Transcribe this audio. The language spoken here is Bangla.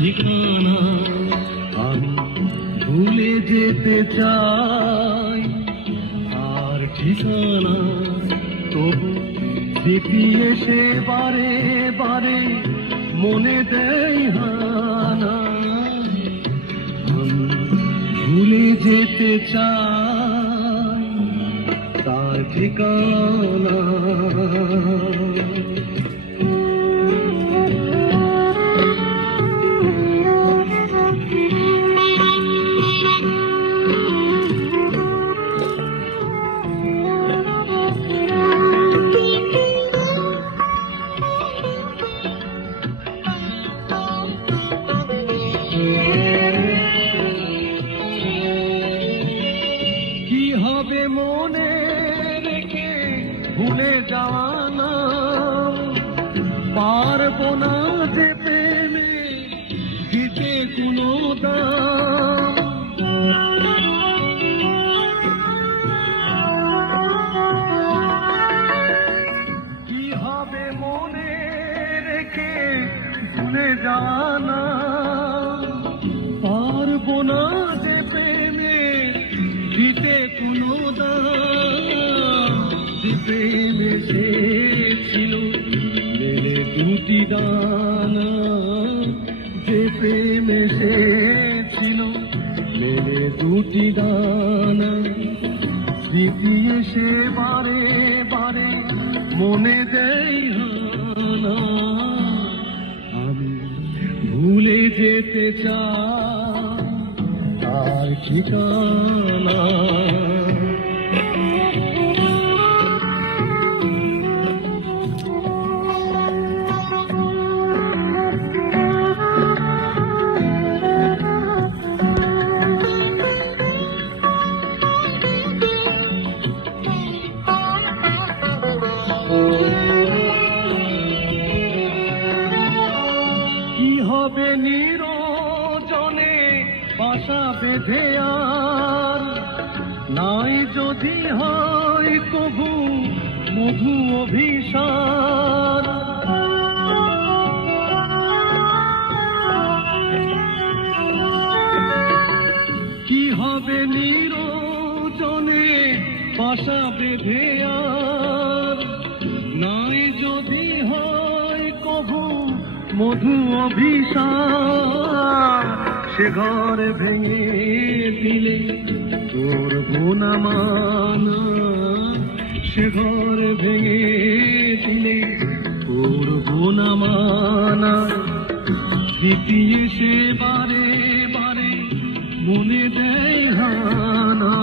ঠিকানা আমি ভুলে যেতে চাই, আর ঠিকানা তবু স্মৃতি এসে বারে বারে মনে দেয় হানা। আমি ভুলে যেতে চাই তার ঠিকানা। কি হবে মনে রেখে ভুলে যাওয়া, পারবো না যে প্রেমে দিতে কোনো দাম। কি হবে মনে রেখে ভুলে যাওয়া, পারবো না যে প্রেমে দিতে কোনো দাম। যে প্রেমে সে ছিল মেলে দুটি দানা, যে প্রেমে সে ছিল মেলে দুটি দানা। স্মৃতি এসে বারে বারে মনে দেয় হানা। আমি ভুলে যেতে চাই তার ঠিকানা। কি হবে নিরজনে বাসা বেঁধে, আর নাই যদি হয় কবু মধু অভিসার। কি হবে নিরজনে বাসা বেঁধে, আর নাই যদি হয় কবু মধু অভিসার। সে ঘর ভেঙে দিলে তোর বোনা মানা, সে ঘর ভেঙে দিলে তোর বোনা মানা। স্মৃতি এসে বারে বারে মনে দেয় হানা।